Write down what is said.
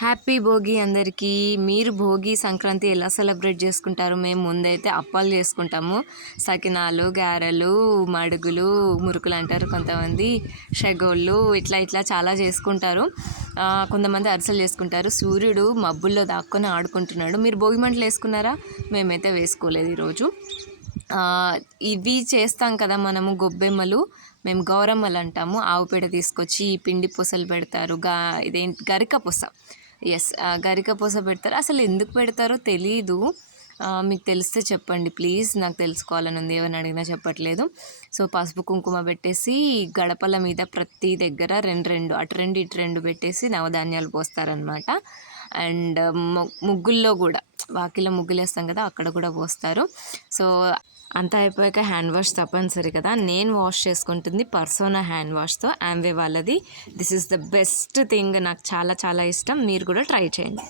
Happy Bhogi అందరికీ. మీరు భోగి సంక్రాంతి ఎలా సెలబ్రేట్ చేసుకుంటారు? మేము ముందైతే అప్పాలు చేసుకుంటాము. సకినాలు, గారెలు, మడుగులు, మురుకులు అంటారు కొంతమంది, షగోళ్ళు, ఇట్లా చాలా చేసుకుంటారు. కొంతమంది అరిసెలు చేసుకుంటారు. సూర్యుడు మబ్బుల్లో దాక్కొని ఆడుకుంటున్నాడు. మీరు భోగి మంటలు వేసుకున్నారా? మేమైతే వేసుకోలేదు ఈరోజు. ఇవి చేస్తాం కదా మనము, గొబ్బెమ్మలు మేము గౌరమ్మలు అంటాము. ఆవు పేడ తీసుకొచ్చి పిండి పూసలు పెడతారు. ఇదేంటి గరిక పూస, ఎస్, గరిక పూస పెడతారు. అసలు ఎందుకు పెడతారో తెలీదు. మీకు తెలిస్తే చెప్పండి ప్లీజ్, నాకు తెలుసుకోవాలని ఉంది. ఏమని అడిగినా చెప్పట్లేదు. సో పసుపు కుంకుమ పెట్టేసి గడపల మీద ప్రతి దగ్గర రెండు అటు రెండు ఇటు రెండు పెట్టేసి నవధాన్యాలు పోస్తారనమాట. అండ్ ముగ్గుల్లో కూడా, వాకిలో ముగ్గులు వేస్తాం కదా, అక్కడ కూడా పోస్తారు. సో అంతా అయిపోయాక హ్యాండ్ వాష్ తప్పనిసరి కదా. నేను వాష్ చేసుకుంటుంది పర్సోనా హ్యాండ్ వాష్తో, ఆమ్వే వాళ్ళది. This is the best thing, నాకు చాలా ఇష్టం. మీరు కూడా ట్రై చేయండి.